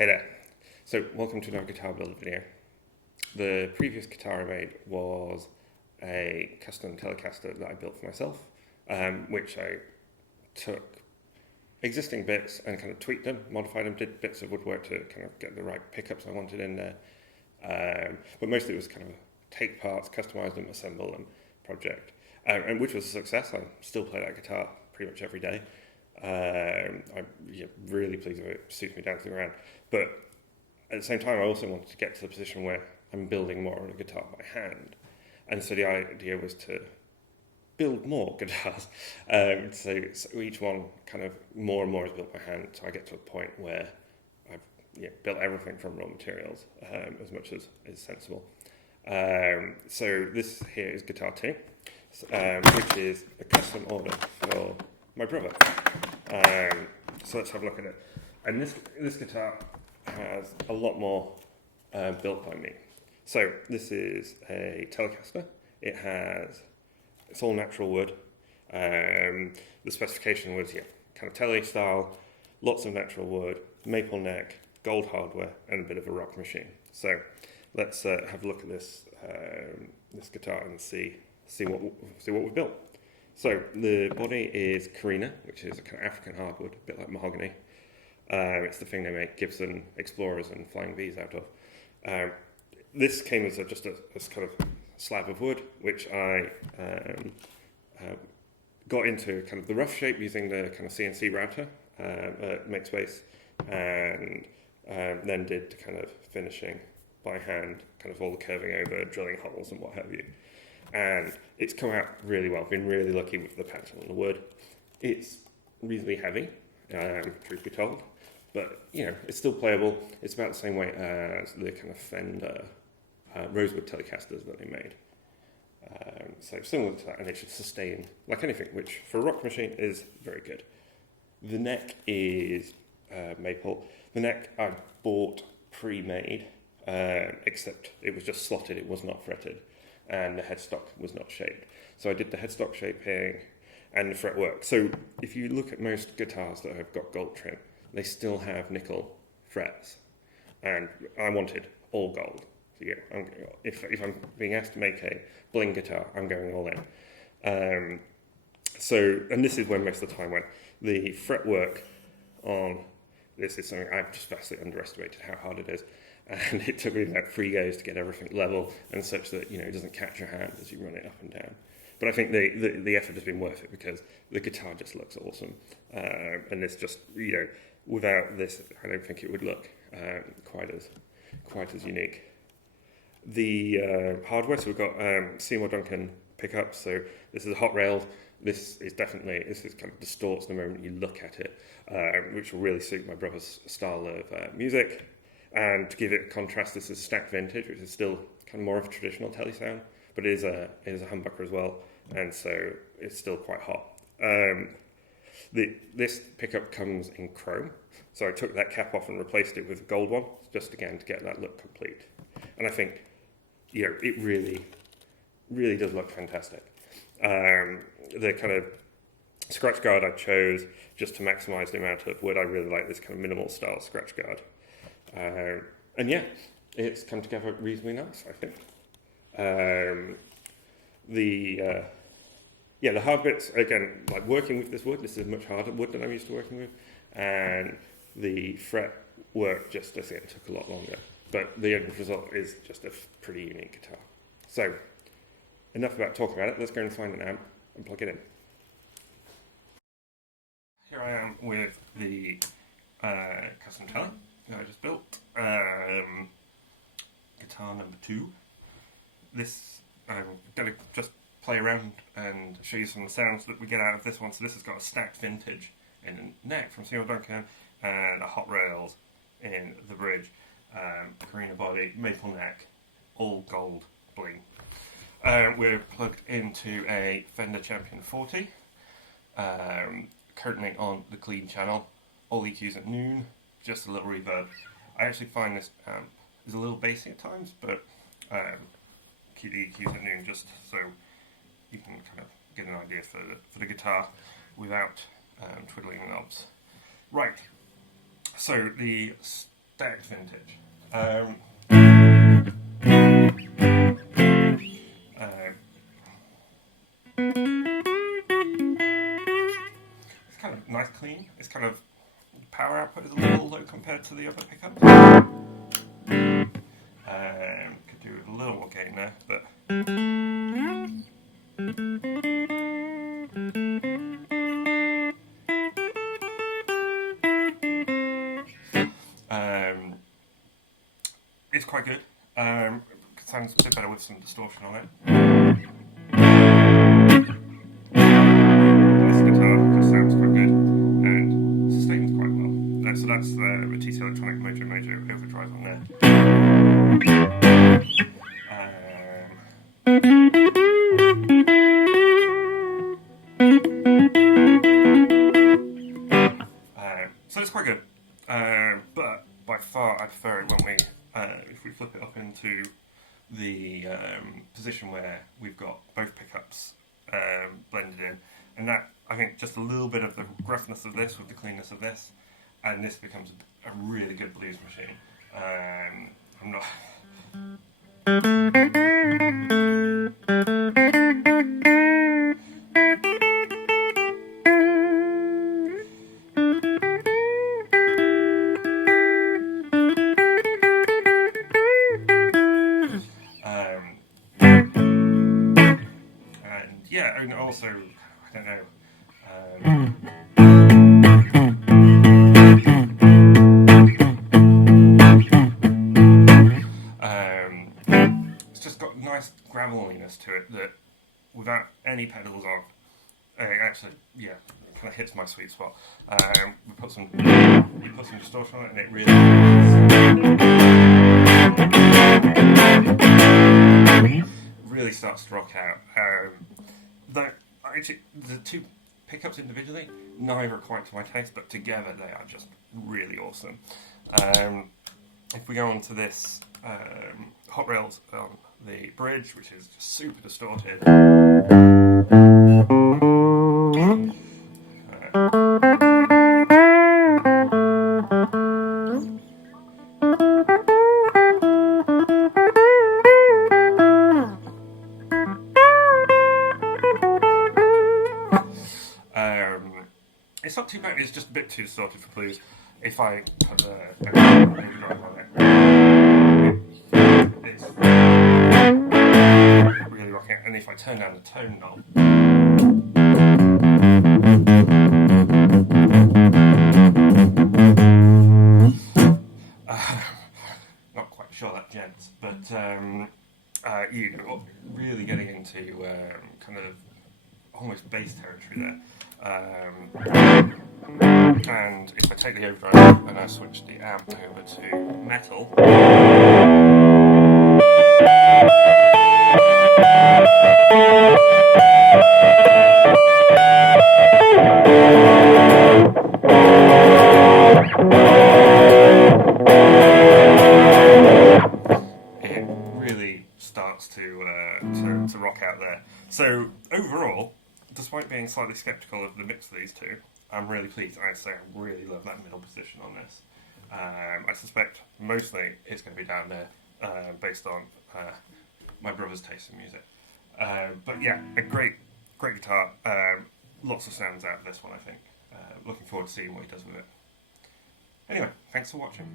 Hey there. So welcome to another guitar build video. The previous guitar I made was a custom telecaster that I built for myself, which I took existing bits and kind of tweaked them, modified them, did bits of woodwork to kind of get the right pickups I wanted in there. But mostly it was kind of take parts, customize them, assemble them project, and which was a success. I still play that guitar pretty much every day. I'm really pleased with it. It suits me down to the ground. But at the same time, I also wanted to get to the position where I'm building more on a guitar by hand. And so the idea was to build more guitars. So each one kind of more and more is built by hand. So I get to a point where I've built everything from raw materials as much as is sensible. So this here is Guitar 2, which is a custom order for my brother. So let's have a look at it. And this guitar has a lot more built by me. So this is a Telecaster. It's all natural wood. The specification was kind of Tele style, lots of natural wood, maple neck, gold hardware, and a bit of a rock machine. So let's have a look at this guitar and see what we've built. So the body is Carina, which is a kind of African hardwood, a bit like mahogany. It's the thing they make Gibson Explorers and Flying V's out of. This came as just a kind of slab of wood, which I got into kind of the rough shape using the kind of CNC router at MakeSpace, and then did the kind of finishing by hand, kind of all the curving over, drilling holes and what have you. And it's come out really well. I've been really lucky with the pattern on the wood. It's reasonably heavy, truth be told, but it's still playable. It's about the same weight as the kind of Fender rosewood Telecasters that they made. So similar to that, and it should sustain like anything, which for a rock machine is very good. The neck is maple. The neck I bought pre-made, except it was just slotted, it was not fretted, and the headstock was not shaped. So I did the headstock shaping and the fretwork. So if you look at most guitars that have got gold trim, they still have nickel frets, and I wanted all gold. So if I'm being asked to make a bling guitar, I'm going all in. And this is where most of the time went. The fretwork on this is something I've just vastly underestimated how hard it is. And it took me about 3 goes to get everything level and such that it doesn't catch your hand as you run it up and down. But I think the effort has been worth it because the guitar just looks awesome, and it's just without this I don't think it would look quite as unique. The hardware, so we've got Seymour Duncan pickups. So this is a hot rail. This kind of distorts the moment you look at it, which will really suit my brother's style of music. And to give it a contrast, this is stacked vintage, which is still kind of more of a traditional Tele sound, but it is a humbucker as well, and so it's still quite hot. This pickup comes in chrome, so I took that cap off and replaced it with a gold one, just again to get that look complete. And I think, it really, really does look fantastic. The kind of scratch guard I chose just to maximise the amount of wood. I really like this kind of minimal style scratch guard. And it's come together reasonably nice, I think. The hard bits, again, like working with this wood, this is much harder wood than I'm used to working with, and the fret work just, I think, took a lot longer. But the end result is just a pretty unique guitar. So, enough about talking about it, let's go and find an amp and plug it in. Here I am with the custom Tele I just built, guitar number 2. This, I'm going to just play around and show you some of the sounds that we get out of this one. So this has got a stacked vintage in the neck from Seymour Duncan, and a hot rails in the bridge, Carina body, maple neck, all gold bling. We're plugged into a Fender Champion 40, currently on the clean channel, all EQs at noon, just a little reverb. I actually find this amp is a little bassy at times, but keep the EQs at noon just so you can kind of get an idea for the guitar without twiddling the knobs. Right, so the Dex Vintage. It's kind of nice, clean. It's kind of power output is a little low compared to the other pickups. Could do with a little more gain there, but it's quite good. It sounds a bit better with some distortion on it. This guitar just sounds quite good and sustains quite well. So that's the TC Electronic Mojo overdrive on there. So it's quite good, but by far I prefer it when if we flip it up into the position where we've got both pickups blended in, and that, I think, just a little bit of the gruffness of this with the cleanness of this, and this becomes a really good blues machine. I'm not. And yeah, and also, I don't know. It's just got nice graveliness to it that, without any pedals on, actually, yeah, kind of hits my sweet spot. You put some distortion on it, and it really starts to rock out. Actually, the two pickups individually, neither are quite to my taste, but together they are just really awesome. If we go on to this hot rails on the bridge, which is just super distorted. It's not too bad, it's just a bit too distorted for blues. If I put the overdrive on it, it's really rocking. And if I turn down the tone knob, not quite sure that, gents, but you're really getting into kind of almost bass territory there. And if I take the overdrive and I switch the amp over to metal, it really starts to rock out there. So overall, despite being slightly sceptical of the mix of these two, I'm really pleased. I'd say I really love that middle position on this. I suspect mostly it's going to be down there based on my brother's taste in music. But yeah, a great guitar. Lots of sounds out of this one, I think. Looking forward to seeing what he does with it. Anyway, thanks for watching.